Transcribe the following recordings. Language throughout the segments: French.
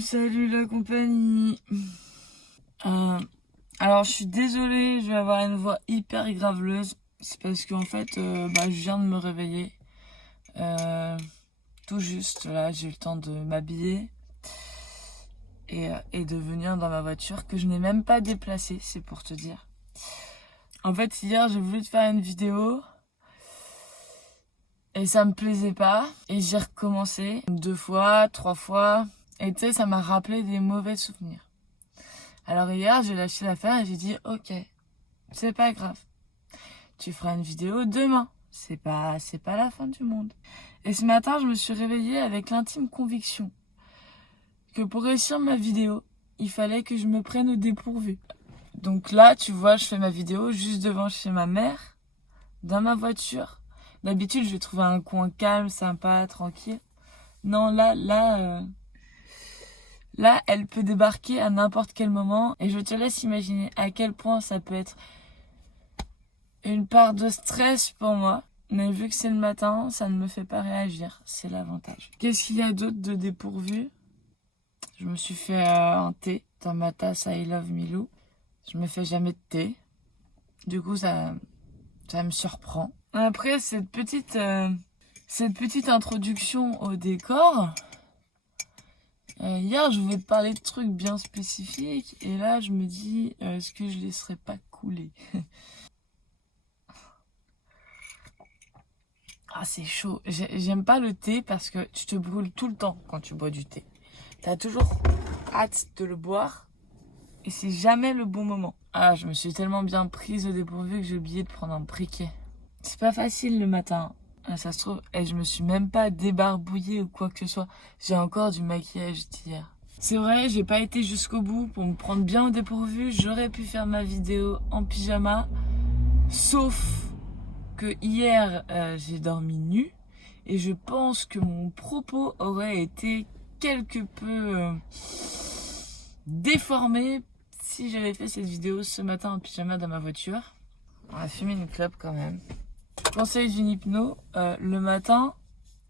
Salut la compagnie. Alors je suis désolée, je vais avoir une voix hyper graveleuse. C'est parce qu'en fait, je viens de me réveiller. Tout juste, là, j'ai eu le temps de m'habiller et de venir dans ma voiture que je n'ai même pas déplacée, c'est pour te dire. En fait, hier, j'ai voulu te faire une vidéo et ça me plaisait pas. Et j'ai recommencé 2 fois, 3 fois. Et tu sais, ça m'a rappelé des mauvais souvenirs. Alors hier, j'ai lâché l'affaire et j'ai dit « Ok, c'est pas grave. Tu feras une vidéo demain. C'est pas la fin du monde. » Et ce matin, je me suis réveillée avec l'intime conviction que pour réussir ma vidéo, il fallait que je me prenne au dépourvu. Donc là, tu vois, je fais ma vidéo juste devant chez ma mère, dans ma voiture. D'habitude, je vais trouver un coin calme, sympa, tranquille. Non, là, elle peut débarquer à n'importe quel moment. Et je te laisse imaginer à quel point ça peut être une part de stress pour moi. Mais vu que c'est le matin, ça ne me fait pas réagir. C'est l'avantage. Qu'est-ce qu'il y a d'autre de dépourvu? Je me suis fait un thé dans ma tasse I Love Milou. Je me fais jamais de thé. Du coup, ça me surprend. Après, cette petite introduction au décor, hier, je voulais te parler de trucs bien spécifiques. Et là, je me dis, est-ce que je les laisserais pas couler? Ah, c'est chaud. J'aime pas le thé parce que tu te brûles tout le temps quand tu bois du thé. T'as toujours hâte de le boire et c'est jamais le bon moment. Ah, je me suis tellement bien prise au dépourvu que j'ai oublié de prendre un briquet. C'est pas facile le matin. Ça se trouve, et je me suis même pas débarbouillée ou quoi que ce soit. J'ai encore du maquillage d'hier. C'est vrai, j'ai pas été jusqu'au bout pour me prendre bien au dépourvu. J'aurais pu faire ma vidéo en pyjama, sauf que hier, j'ai dormi nue et je pense que mon propos aurait été quelque peu déformé si j'avais fait cette vidéo ce matin en pyjama dans ma voiture. On a fumé une clope quand même. Conseil d'une hypno, le matin,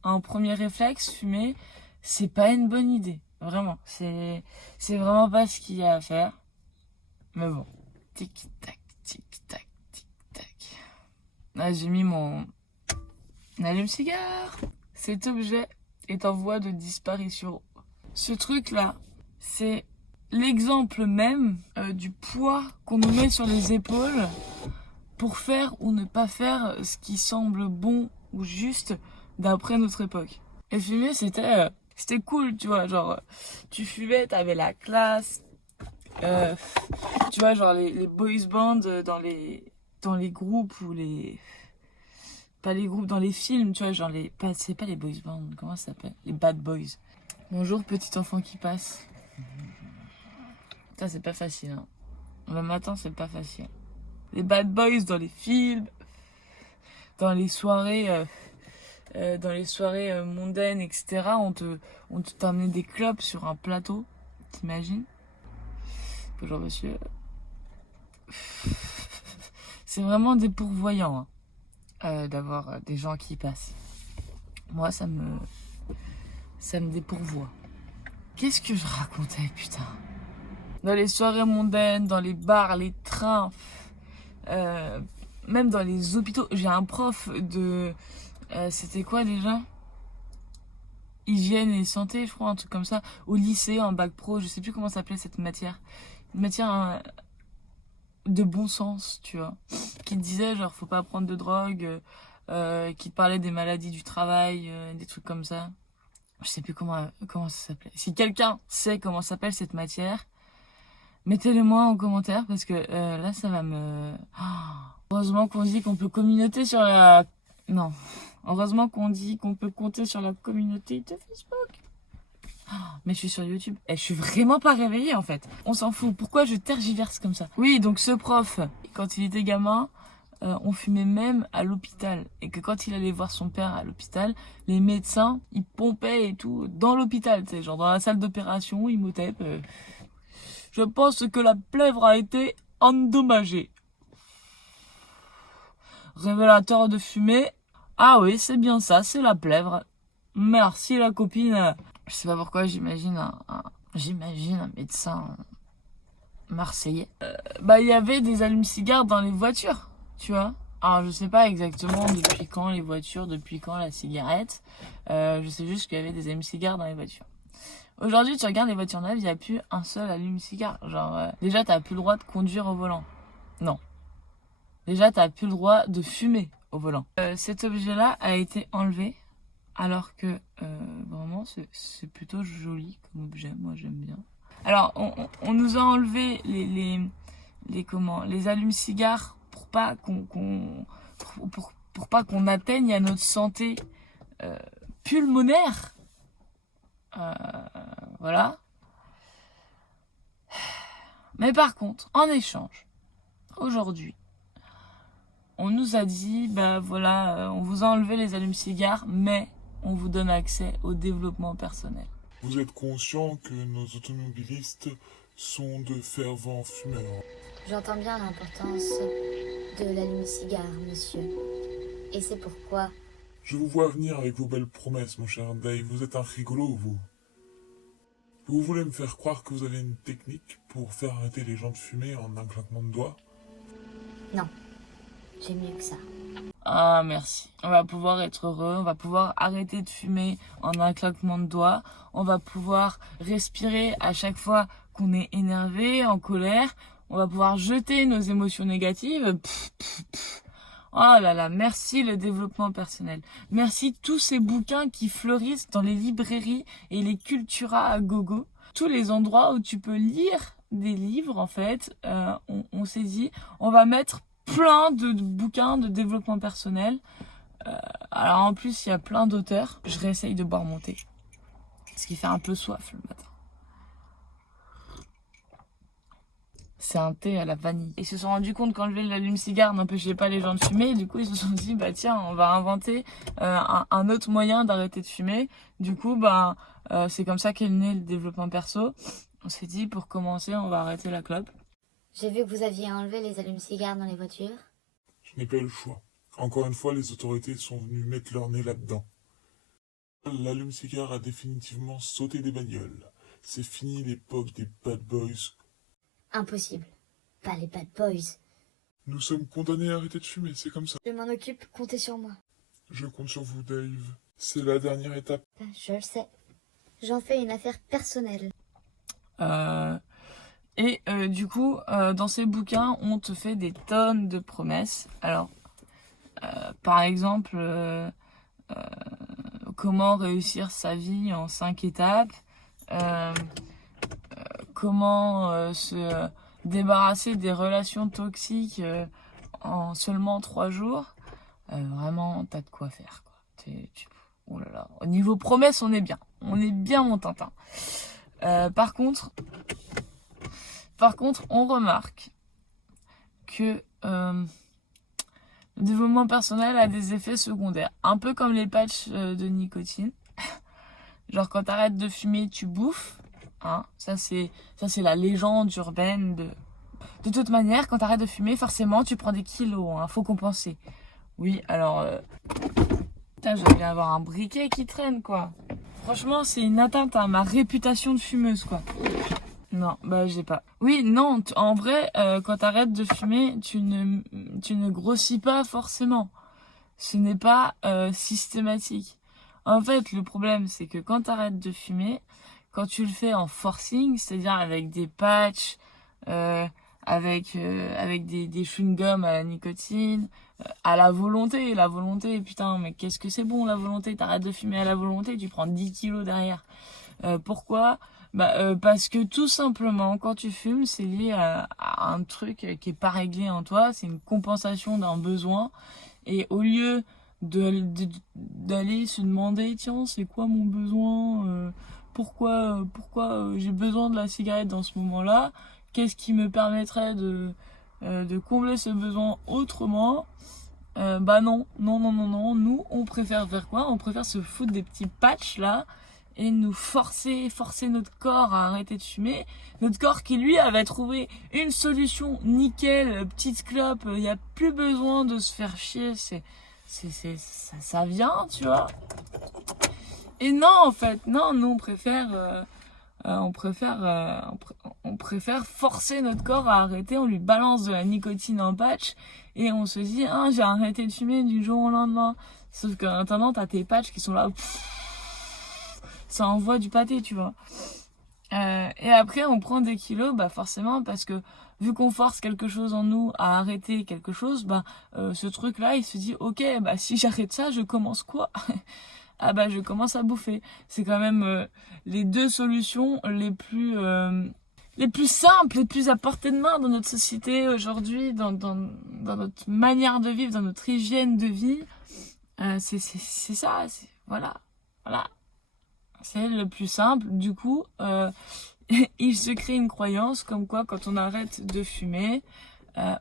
un premier réflexe, fumer, c'est pas une bonne idée. Vraiment, c'est vraiment pas ce qu'il y a à faire. Mais bon, tic-tac, tic-tac, tic-tac. Là, j'ai mis mon allume-cigare. Cet objet est en voie de disparition. Ce truc-là, c'est l'exemple même du poids qu'on nous met sur les épaules pour faire ou ne pas faire ce qui semble bon ou juste d'après notre époque. Et fumer, c'était cool, tu vois, genre, tu fumais, t'avais la classe, tu vois, genre les boys bands dans les groupes ou pas les groupes, dans les films, tu vois, genre c'est pas les boys bands, comment ça s'appelle? Les bad boys. Bonjour, petit enfant qui passe. Ça, c'est pas facile, hein. Le matin, c'est pas facile. Les bad boys dans les films, dans les soirées mondaines, etc. On te amené des clopes sur un plateau, t'imagines? Bonjour monsieur. C'est vraiment dépourvoyant d'avoir des gens qui passent. Moi, ça me dépourvoie. Qu'est-ce que je racontais, putain? Dans les soirées mondaines, dans les bars, les trains, même dans les hôpitaux. J'ai un prof de... c'était quoi déjà? Hygiène et santé, je crois, un truc comme ça. Au lycée, en bac pro, je sais plus comment s'appelait cette matière. Une matière de bon sens, tu vois. Qui te disait, genre, faut pas prendre de drogue. Qui te parlait des maladies du travail, des trucs comme ça. Je sais plus comment ça s'appelait. Si quelqu'un sait comment s'appelle cette matière, mettez-le moi en commentaire parce que là, ça va me... Heureusement qu'on dit qu'on peut communauter sur la... Non. Heureusement qu'on dit qu'on peut compter sur la communauté de Facebook. Mais je suis sur YouTube. Et je suis vraiment pas réveillée en fait. On s'en fout. Pourquoi je tergiverse comme ça? Oui, donc ce prof, quand il était gamin, on fumait même à l'hôpital. Et que quand il allait voir son père à l'hôpital, les médecins, ils pompaient et tout dans l'hôpital. Tu sais, genre dans la salle d'opération, Imhotep. Je pense que la plèvre a été endommagée. Révélateur de fumée. Ah oui, c'est bien ça, c'est la plèvre. Merci la copine. Je sais pas pourquoi, j'imagine un médecin marseillais. Il y avait des allumes-cigares dans les voitures, tu vois. Alors, je sais pas exactement depuis quand les voitures, depuis quand la cigarette. Je sais juste qu'il y avait des allumes-cigares dans les voitures. Aujourd'hui, tu regardes les voitures neuves, il n'y a plus un seul allume-cigare. Déjà, t'as plus le droit de conduire au volant. Non. Déjà, t'as plus le droit de fumer au volant. Cet objet-là a été enlevé, alors que vraiment, c'est plutôt joli comme objet. Moi, j'aime bien. Alors, on nous a enlevé les allumes-cigares pour pas pour pas qu'on atteigne à notre santé pulmonaire. Voilà. Mais par contre, en échange, aujourd'hui, on nous a dit, on vous a enlevé les allumes-cigares, mais on vous donne accès au développement personnel. Vous êtes conscient que nos automobilistes sont de fervents fumeurs. J'entends bien l'importance de l'allume-cigare, monsieur. Et c'est pourquoi... Je vous vois venir avec vos belles promesses, mon cher Dave. Vous êtes un rigolo, vous. Vous voulez me faire croire que vous avez une technique pour faire arrêter les gens de fumer en un claquement de doigts? Non, j'ai mieux que ça. Ah, merci. On va pouvoir être heureux, on va pouvoir arrêter de fumer en un claquement de doigts, on va pouvoir respirer à chaque fois qu'on est énervé, en colère, on va pouvoir jeter nos émotions négatives. Oh là là, merci le développement personnel. Merci tous ces bouquins qui fleurissent dans les librairies et les culturas à gogo. Tous les endroits où tu peux lire des livres, en fait, on s'est dit, on va mettre plein de bouquins de développement personnel. Alors en plus, il y a plein d'auteurs. Je réessaye de boire mon thé. Ce qui fait un peu soif le matin. C'est un thé à la vanille. Ils se sont rendus compte qu'enlever l'allume-cigare n'empêchait pas les gens de fumer. Du coup, ils se sont dit, tiens, on va inventer un autre moyen d'arrêter de fumer. Du coup, c'est comme ça qu'est né le développement perso. On s'est dit, pour commencer, on va arrêter la clope. J'ai vu que vous aviez enlevé les allumes-cigares dans les voitures. Je n'ai pas eu le choix. Encore une fois, les autorités sont venues mettre leur nez là-dedans. L'allume-cigare a définitivement sauté des bagnoles. C'est fini l'époque des bad boys. Impossible. Pas les bad boys. Nous sommes condamnés à arrêter de fumer, c'est comme ça. Je m'en occupe, comptez sur moi. Je compte sur vous, Dave. C'est la dernière étape. Je le sais. J'en fais une affaire personnelle. Du coup, dans ces bouquins, on te fait des tonnes de promesses. Alors, par exemple, comment réussir sa vie en 5 étapes, comment se débarrasser des relations toxiques en seulement 3 jours. Vraiment, t'as de quoi faire, quoi. Oh là là. Au niveau promesses, on est bien. On est bien, mon Tintin. Par contre, on remarque que le développement personnel a des effets secondaires. Un peu comme les patchs de nicotine. Genre, quand t'arrêtes de fumer, tu bouffes. Hein, ça, c'est la légende urbaine de toute manière, quand t'arrêtes de fumer, forcément, tu prends des kilos. Hein, faut compenser. Oui, alors... Putain, j'aimerais bien avoir un briquet qui traîne, quoi. Franchement, c'est une atteinte à ma réputation de fumeuse, quoi. Non, j'ai pas. Oui, non, en vrai, quand t'arrêtes de fumer, tu ne grossis pas forcément. Ce n'est pas systématique. En fait, le problème, c'est que quand t'arrêtes de fumer, quand tu le fais en forcing, c'est-à-dire avec des patchs, avec des chewing-gums à la nicotine, à la volonté, putain, mais qu'est-ce que c'est bon la volonté, t'arrêtes de fumer à la volonté, tu prends 10 kilos derrière. Pourquoi ? Parce que tout simplement, quand tu fumes, c'est lié à un truc qui est pas réglé en toi, c'est une compensation d'un besoin, et au lieu d'aller se demander, tiens, c'est quoi mon besoin, pourquoi j'ai besoin de la cigarette dans ce moment-là, qu'est-ce qui me permettrait de combler ce besoin autrement, non, nous on préfère faire quoi? On préfère se foutre des petits patchs là et nous forcer notre corps à arrêter de fumer. Notre corps qui lui avait trouvé une solution nickel, petite clope, il n'y a plus besoin de se faire chier, ça vient, tu vois. Et non, en fait, non, nous, on préfère forcer notre corps à arrêter. On lui balance de la nicotine en patch et on se dit, ah, j'ai arrêté de fumer du jour au lendemain. Sauf qu'en attendant, t'as tes patchs qui sont là, ça envoie du pâté, tu vois. Et après, on prend des kilos, bah forcément, parce que vu qu'on force quelque chose en nous à arrêter quelque chose, bah ce truc-là, il se dit, ok, bah si j'arrête ça, je commence quoi? Ah bah je commence à bouffer. C'est quand même les deux solutions les plus simples, les plus à portée de main dans notre société aujourd'hui, dans notre manière de vivre, dans notre hygiène de vie. C'est ça, voilà. C'est le plus simple. Du coup, il se crée une croyance comme quoi quand on arrête de fumer,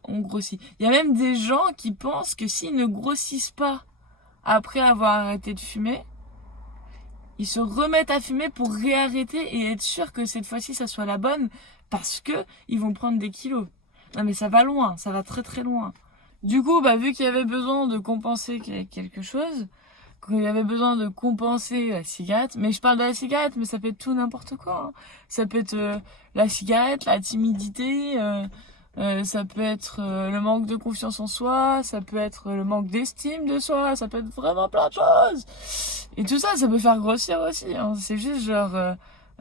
on grossit. Il y a même des gens qui pensent que s'ils ne grossissent pas après avoir arrêté de fumer, ils se remettent à fumer pour réarrêter et être sûr que cette fois-ci ça soit la bonne parce que ils vont prendre des kilos. Non mais ça va loin, ça va très très loin. Du coup, bah vu qu'il y avait besoin de compenser quelque chose, qu'il y avait besoin de compenser la cigarette, mais je parle de la cigarette, mais ça peut être tout n'importe quoi. Hein. Ça peut être la cigarette, la timidité, ça peut être le manque de confiance en soi, ça peut être le manque d'estime de soi, ça peut être vraiment plein de choses. Et tout ça, ça peut faire grossir aussi. Hein. C'est juste genre,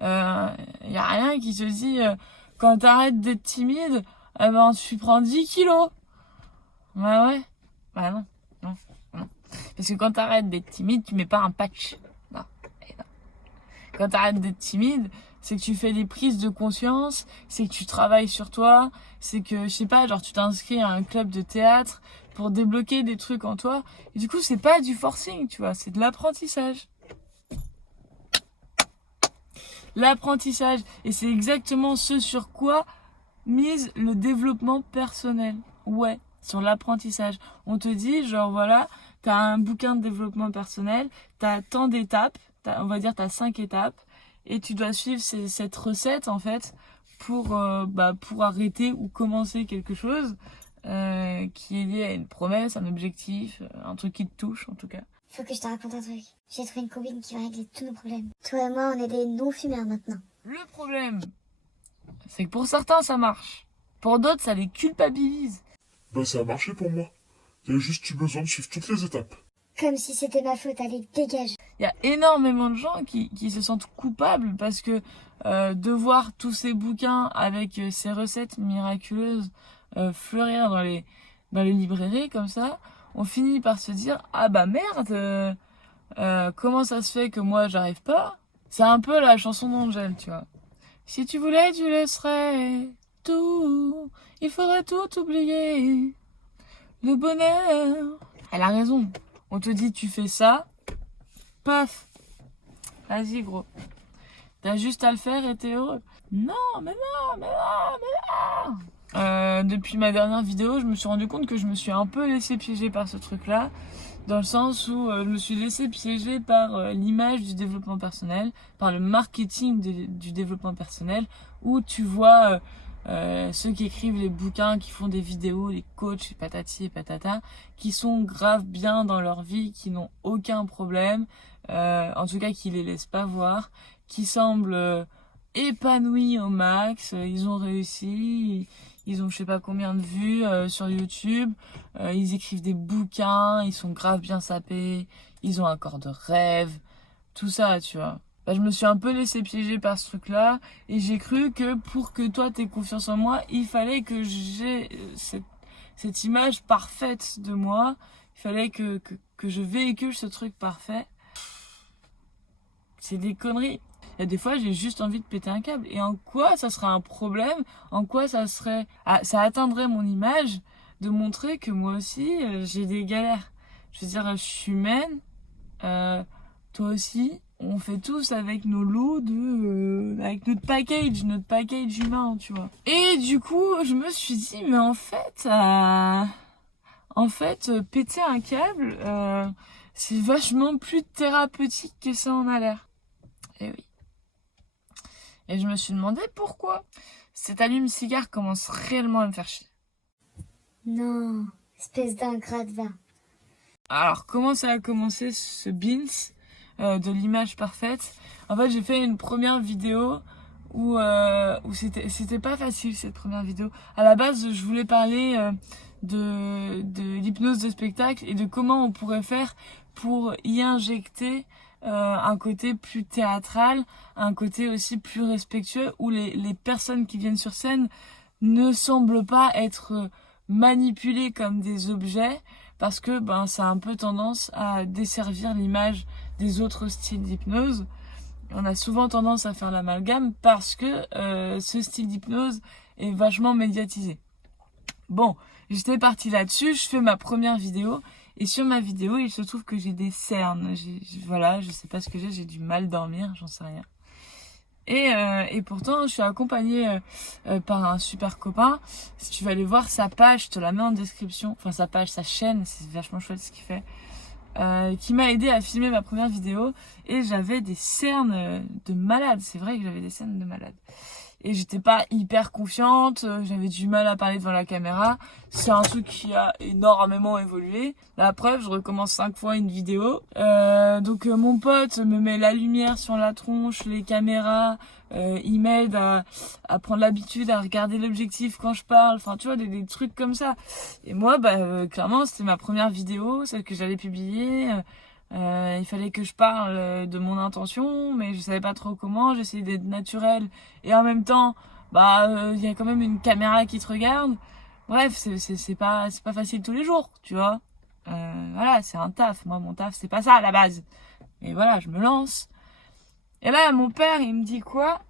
y a rien qui se dit quand t'arrêtes d'être timide, eh ben tu prends 10 kilos. Bah ouais, bah non. Parce que quand t'arrêtes d'être timide, tu mets pas un patch. Non. Quand t'arrêtes d'être timide, c'est que tu fais des prises de conscience, c'est que tu travailles sur toi, c'est que, je sais pas, genre tu t'inscris à un club de théâtre pour débloquer des trucs en toi. Et du coup, c'est pas du forcing, tu vois, c'est de l'apprentissage. L'apprentissage. Et c'est exactement ce sur quoi mise le développement personnel. Ouais, sur l'apprentissage. On te dit, genre voilà, t'as un bouquin de développement personnel, t'as tant d'étapes, on va dire t'as 5 étapes, et tu dois suivre cette recette en fait pour arrêter ou commencer quelque chose qui est lié à une promesse, un objectif, un truc qui te touche en tout cas. Faut que je te raconte un truc. J'ai trouvé une combine qui va régler tous nos problèmes. Toi et moi, on est des non-fumeurs maintenant. Le problème, c'est que pour certains ça marche, pour d'autres ça les culpabilise. Bah ça a marché pour moi. Il y a juste eu besoin de suivre toutes les étapes. Comme si c'était ma faute, allez, dégage. Il y a énormément de gens qui se sentent coupables parce que de voir tous ces bouquins avec ces recettes miraculeuses fleurir dans les librairies comme ça, on finit par se dire ah bah merde, comment ça se fait que moi j'arrive pas? C'est un peu la chanson d'Angèle, tu vois. Si tu voulais, tu le serais. Tout, il faudrait tout oublier. Le bonheur. Elle a raison. On te dit tu fais ça, paf, vas-y gros. T'as juste à le faire et t'es heureux. Non, mais non, mais non, mais non. Depuis ma dernière vidéo, je me suis rendu compte que je me suis un peu laissé piéger par ce truc-là. Dans le sens où je me suis laissé piéger par l'image du développement personnel, par le marketing du développement personnel, où tu vois ceux qui écrivent les bouquins, qui font des vidéos, les coachs, patati et patata, qui sont grave bien dans leur vie, qui n'ont aucun problème, en tout cas qui les laissent pas voir, qui semblent épanouis au max, ils ont réussi, ils ont je sais pas combien de vues sur YouTube, ils écrivent des bouquins, ils sont grave bien sapés, ils ont un corps de rêve, tout ça, tu vois. Bah, je me suis un peu laissé piéger par ce truc-là et j'ai cru que pour que toi t'aies confiance en moi, il fallait que j'ai cette image parfaite de moi, il fallait que je véhicule ce truc parfait. C'est des conneries. Il y a des fois, j'ai juste envie de péter un câble. Et en quoi ça serait un problème? En quoi ça atteindrait mon image de montrer que moi aussi, j'ai des galères? Je veux dire, je suis humaine, toi aussi. On fait tous avec nos lots avec notre package humain, tu vois. Et du coup, je me suis dit, mais en fait, péter un câble, c'est vachement plus thérapeutique que ça en a l'air. Et oui. Et je me suis demandé pourquoi cet allume-cigare commence réellement à me faire chier. Non, espèce d'ingrat de va. Alors, comment ça a commencé ce Beans? de l'image parfaite. En fait, j'ai fait une première vidéo où c'était pas facile, cette première vidéo. À la base, je voulais parler de l'hypnose de spectacle et de comment on pourrait faire pour y injecter un côté plus théâtral, un côté aussi plus respectueux, où les personnes qui viennent sur scène ne semblent pas être manipulées comme des objets, parce que ça a un peu tendance à desservir l'image des autres styles d'hypnose. On a souvent tendance à faire l'amalgame parce que ce style d'hypnose est vachement médiatisé. Bon, j'étais partie là-dessus, je fais ma première vidéo, et sur ma vidéo, il se trouve que j'ai des cernes. Voilà, je sais pas ce que j'ai du mal dormir, j'en sais rien. Et pourtant, je suis accompagnée par un super copain. Si tu vas aller voir sa page, je te la mets en description. Enfin, sa page, sa chaîne, c'est vachement chouette ce qu'il fait. Qui m'a aidé à filmer ma première vidéo. Et j'avais des cernes de malade. C'est vrai que j'avais des cernes de malade. Et j'étais pas hyper confiante, j'avais du mal à parler devant la caméra. C'est un truc qui a énormément évolué. La preuve, je recommence 5 fois une vidéo. Donc mon pote me met la lumière sur la tronche, les caméras, il m'aide à prendre l'habitude à regarder l'objectif quand je parle. Enfin, tu vois, des trucs comme ça. Et moi, clairement, c'était ma première vidéo, celle que j'allais publier. Il fallait que je parle de mon intention, mais je savais pas trop comment. J'essayais d'être naturelle et en même temps, y a quand même une caméra qui te regarde. Bref, c'est pas facile tous les jours, tu vois. Voilà, c'est un taf. Moi, mon taf, c'est pas ça à la base. Et voilà, je me lance. Et là, mon père, il me dit quoi?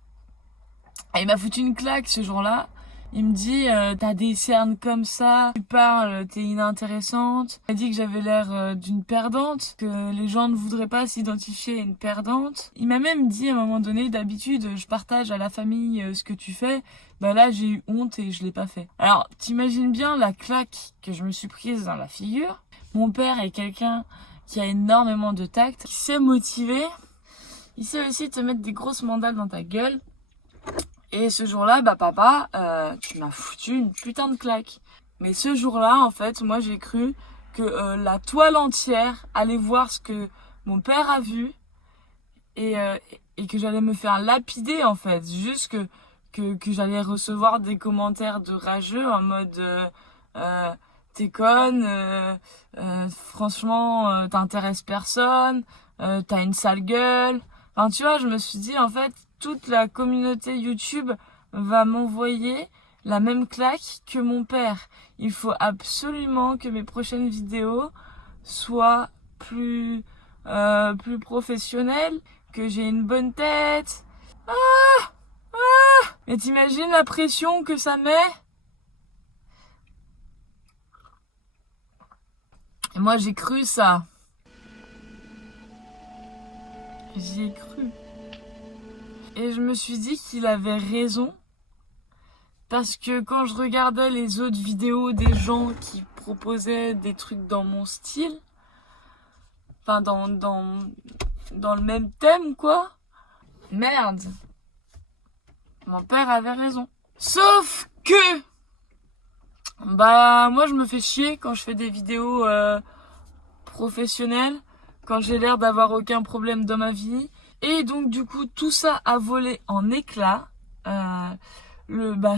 Il m'a foutu une claque ce jour-là. Il me dit, t'as des cernes comme ça, tu parles, t'es inintéressante. Il m'a dit que j'avais l'air d'une perdante, que les gens ne voudraient pas s'identifier à une perdante. Il m'a même dit à un moment donné, d'habitude, je partage à la famille ce que tu fais. Là, j'ai eu honte et je l'ai pas fait. Alors, t'imagines bien la claque que je me suis prise dans la figure. Mon père est quelqu'un qui a énormément de tact, qui sait motiver. Il sait aussi te mettre des grosses mandales dans ta gueule. Et ce jour-là, papa, tu m'as foutu une putain de claque. Mais ce jour-là, en fait, moi j'ai cru que la toile entière allait voir ce que mon père a vu et que j'allais me faire lapider, en fait. Juste que j'allais recevoir des commentaires de rageux en mode t'es conne, franchement, t'intéresses personne, t'as une sale gueule. Enfin, tu vois, je me suis dit, en fait, toute la communauté YouTube va m'envoyer la même claque que mon père. Il faut absolument que mes prochaines vidéos soient plus professionnelles, que j'ai une bonne tête. Mais t'imagines la pression que ça met? Et moi j'ai cru ça. J'y ai cru. Et je me suis dit qu'il avait raison. Parce que quand je regardais les autres vidéos des gens qui proposaient des trucs dans mon style, enfin dans le même thème, quoi. Merde. Mon père avait raison. Sauf que moi je me fais chier quand je fais des vidéos professionnelles, quand j'ai l'air d'avoir aucun problème dans ma vie. Et donc du coup tout ça a volé en éclats.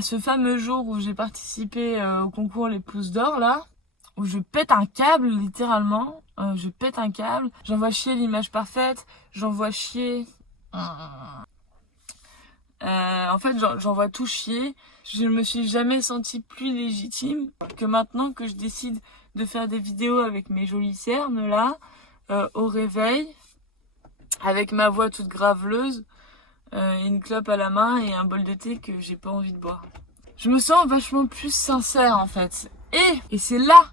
Ce fameux jour où j'ai participé au concours Les Pouces d'Or là, où je pète un câble littéralement, je pète un câble, j'envoie chier l'image parfaite, j'envoie chier, en fait j'envoie tout chier. Je ne me suis jamais sentie plus légitime que maintenant que je décide de faire des vidéos avec mes jolies cernes là, au réveil, avec ma voix toute graveleuse, une clope à la main et un bol de thé que j'ai pas envie de boire. Je me sens vachement plus sincère en fait. Et c'est là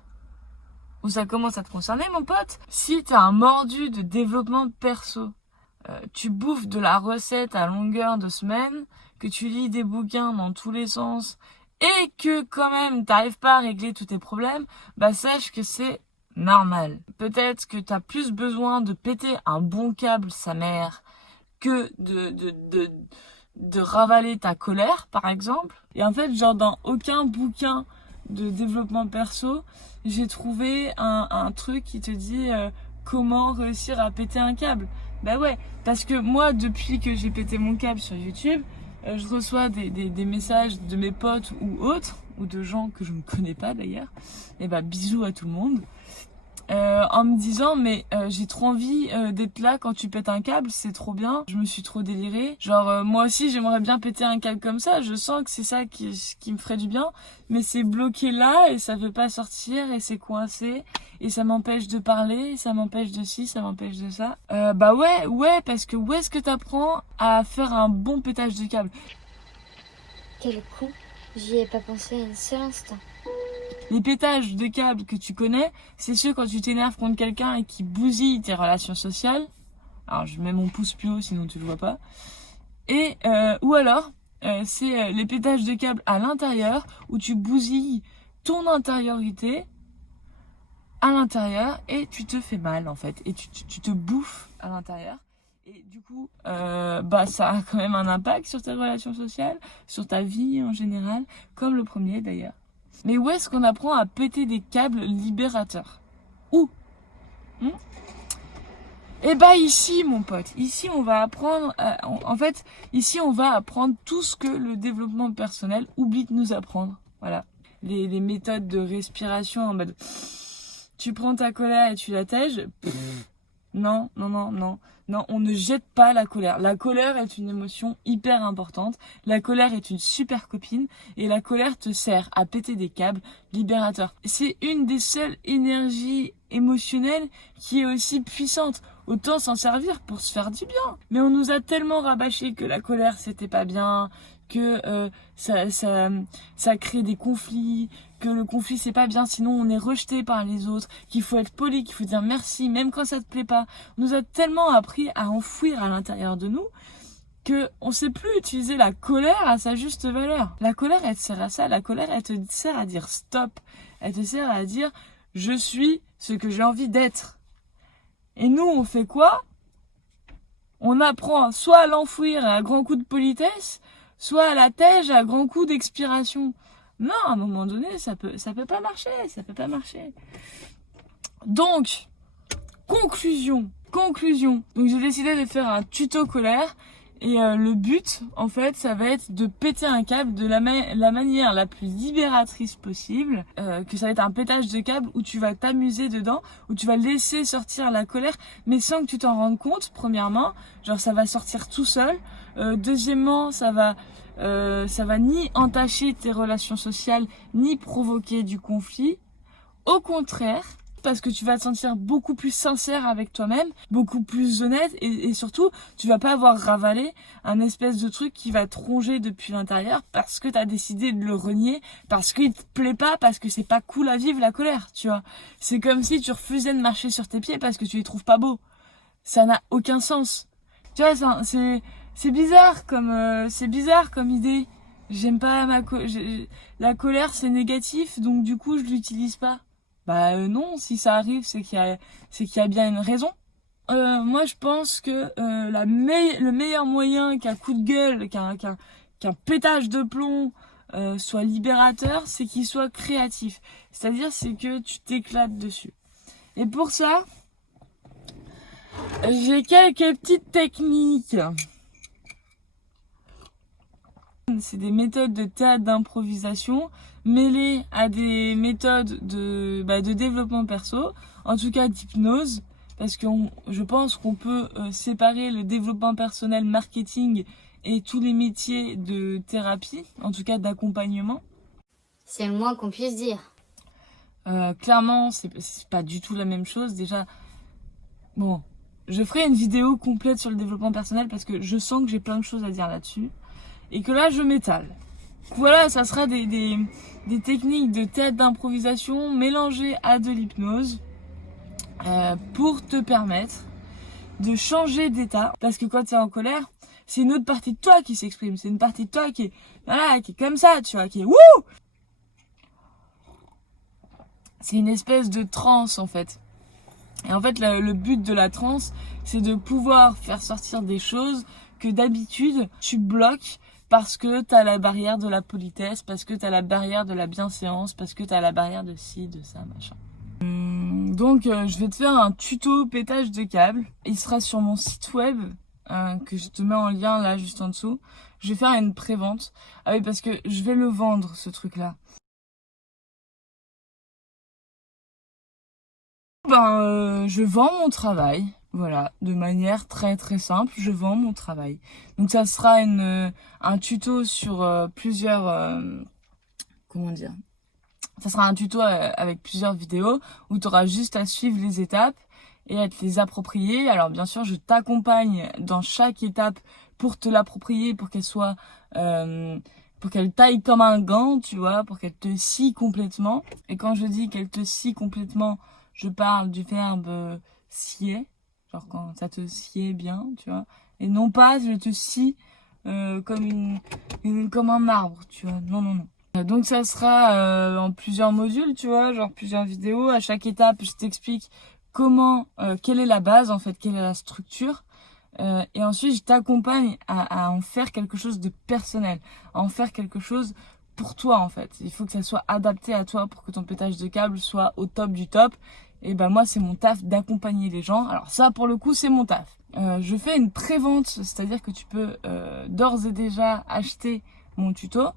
où ça commence à te concerner mon pote. Si t'as un mordu de développement perso, tu bouffes de la recette à longueur de semaine, que tu lis des bouquins dans tous les sens et que quand même t'arrives pas à régler tous tes problèmes, sache que c'est normal. Peut-être que t'as plus besoin de péter un bon câble sa mère que de ravaler ta colère, par exemple. Et en fait, dans aucun bouquin de développement perso, j'ai trouvé un truc qui te dit comment réussir à péter un câble. Bah ouais, parce que moi, depuis que j'ai pété mon câble sur YouTube, je reçois des messages de mes potes ou autres, ou de gens que je ne connais pas d'ailleurs. Et bah bisous à tout le monde. En me disant mais j'ai trop envie d'être là quand tu pètes un câble, c'est trop bien, je me suis trop délirée, genre moi aussi j'aimerais bien péter un câble comme ça, je sens que c'est ça qui me ferait du bien, mais c'est bloqué là et ça veut pas sortir et c'est coincé et ça m'empêche de parler, ça m'empêche de ci, ça m'empêche de ça. Bah ouais, parce que où est-ce que t'apprends à faire un bon pétage de câble? Quel con, j'y ai pas pensé un seul instant. Les pétages de câbles que tu connais, c'est ceux quand tu t'énerves contre quelqu'un et qui bousille tes relations sociales. Alors je mets mon pouce plus haut sinon tu le vois pas. Et ou alors c'est les pétages de câbles à l'intérieur où tu bousilles ton intériorité à l'intérieur et tu te fais mal en fait et tu te bouffes à l'intérieur. Et du coup, bah ça a quand même un impact sur tes relations sociales, sur ta vie en général, comme le premier d'ailleurs. Mais où est-ce qu'on apprend à péter des câbles libérateurs? Où? Eh bah ici, mon pote. Ici, on va apprendre... en fait, ici, on va apprendre tout ce que le développement personnel oublie de nous apprendre. Voilà. Les méthodes de respiration en mode... Tu prends ta colère et tu la tèges. Non, on ne jette pas la colère. La colère est une émotion hyper importante. La colère est une super copine et la colère te sert à péter des câbles libérateurs. C'est une des seules énergies émotionnelles qui est aussi puissante. Autant s'en servir pour se faire du bien. Mais on nous a tellement rabâché que la colère c'était pas bien, que ça crée des conflits, que le conflit c'est pas bien sinon on est rejeté par les autres, qu'il faut être poli, qu'il faut dire merci même quand ça te plaît pas. On nous a tellement appris à enfouir à l'intérieur de nous que on sait plus utiliser la colère à sa juste valeur. La colère elle te sert à ça, la colère elle te sert à dire stop, elle te sert à dire je suis ce que j'ai envie d'être. Et nous on fait quoi? On apprend soit à l'enfouir à grands coups de politesse, soit à la tège à grands coups d'expiration. Non, à un moment donné, ça peut pas marcher, ça peut pas marcher. Donc, conclusion. Donc j'ai décidé de faire un tuto colère et le but, en fait, ça va être de péter un câble de la manière la plus libératrice possible, que ça va être un pétage de câble où tu vas t'amuser dedans, où tu vas laisser sortir la colère, mais sans que tu t'en rendes compte, premièrement, genre ça va sortir tout seul. Deuxièmement, ça va ni entacher tes relations sociales, ni provoquer du conflit. Au contraire, parce que tu vas te sentir beaucoup plus sincère avec toi-même, beaucoup plus honnête et surtout, tu vas pas avoir ravalé un espèce de truc qui va te ronger depuis l'intérieur parce que t'as décidé de le renier, parce qu'il te plaît pas, parce que c'est pas cool à vivre la colère, tu vois. C'est comme si tu refusais de marcher sur tes pieds parce que tu les trouves pas beaux. Ça n'a aucun sens. Tu vois, c'est bizarre comme idée. J'aime pas la colère, c'est négatif, donc du coup, je l'utilise pas. Bah non, si ça arrive, c'est qu'il y a bien une raison. Moi, je pense que le meilleur moyen qu'un coup de gueule, qu'un pétage de plomb soit libérateur, c'est qu'il soit créatif. C'est-à-dire, c'est que tu t'éclates dessus. Et pour ça, j'ai quelques petites techniques. C'est des méthodes de théâtre d'improvisation mêlées à des méthodes de développement perso, en tout cas d'hypnose, parce que je pense qu'on peut séparer le développement personnel, marketing et tous les métiers de thérapie, en tout cas d'accompagnement. C'est le moins qu'on puisse dire. Clairement, c'est pas du tout la même chose. Déjà, bon, je ferai une vidéo complète sur le développement personnel parce que je sens que j'ai plein de choses à dire là-dessus. Et que là, je m'étale. Voilà, ça sera des techniques de théâtre d'improvisation mélangées à de l'hypnose pour te permettre de changer d'état. Parce que quand tu es en colère, c'est une autre partie de toi qui s'exprime. C'est une partie de toi qui est comme ça, tu vois, qui est wouh. C'est une espèce de transe en fait. Et en fait, le but de la transe, c'est de pouvoir faire sortir des choses que d'habitude tu bloques. Parce que t'as la barrière de la politesse, parce que t'as la barrière de la bienséance, parce que t'as la barrière de ci, de ça, machin. Donc je vais te faire un tuto pétage de câble. Il sera sur mon site web que je te mets en lien là juste en dessous. Je vais faire une prévente. Ah oui, parce que je vais le vendre ce truc là. Je vends mon travail. Voilà, de manière très très simple, je vends mon travail. Donc ça sera un tuto sur plusieurs... comment dire? Ça sera un tuto avec plusieurs vidéos où tu auras juste à suivre les étapes et à te les approprier. Alors bien sûr, je t'accompagne dans chaque étape pour te l'approprier, pour qu'elle soit... pour qu'elle taille comme un gant, tu vois, pour qu'elle te scie complètement. Et quand je dis qu'elle te scie complètement, je parle du verbe scier. Genre quand ça te sied bien, tu vois. Et non pas je te scie comme comme un arbre, tu vois. Non, non, non. Donc ça sera en plusieurs modules, tu vois, genre plusieurs vidéos. À chaque étape, je t'explique comment, quelle est la base en fait, quelle est la structure. Et ensuite, je t'accompagne à en faire quelque chose de personnel, à en faire quelque chose pour toi en fait. Il faut que ça soit adapté à toi pour que ton pétage de câble soit au top du top. Et ben moi, c'est mon taf d'accompagner les gens. Alors ça, pour le coup, c'est mon taf. Je fais une pré-vente, c'est-à-dire que tu peux d'ores et déjà acheter mon tuto.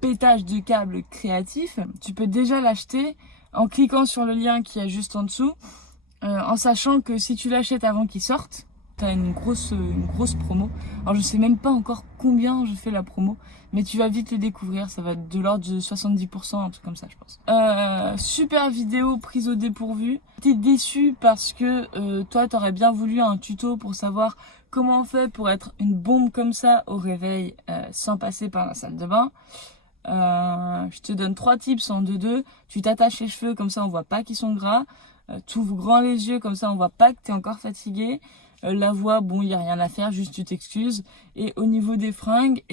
Pétage de câble créatif. Tu peux déjà l'acheter en cliquant sur le lien qui est juste en dessous. En sachant que si tu l'achètes avant qu'il sorte, t'as une grosse promo. Alors je sais même pas encore combien je fais la promo, mais tu vas vite le découvrir, ça va être de l'ordre de 70%, un truc comme ça je pense. Super vidéo prise au dépourvu. T'es déçu parce que toi t'aurais bien voulu un tuto pour savoir comment on fait pour être une bombe comme ça au réveil sans passer par la salle de bain. Je te donne 3 tips en 2-2. Tu t'attaches les cheveux, comme ça on voit pas qu'ils sont gras. Tu ouvres grand les yeux, comme ça on voit pas que t'es encore fatigué. La voix, bon, il y a rien à faire, juste tu t'excuses. Et au niveau des fringues,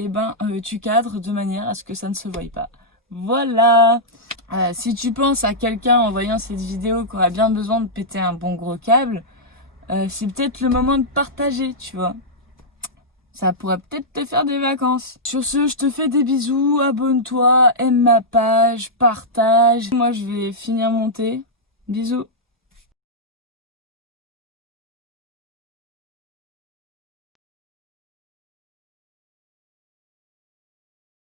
tu cadres de manière à ce que ça ne se voie pas. Voilà. Si tu penses à quelqu'un en voyant cette vidéo qui aurait bien besoin de péter un bon gros câble, c'est peut-être le moment de partager, tu vois. Ça pourrait peut-être te faire des vacances. Sur ce, je te fais des bisous, abonne-toi, aime ma page, partage. Moi, je vais finir mon thé. Bisous.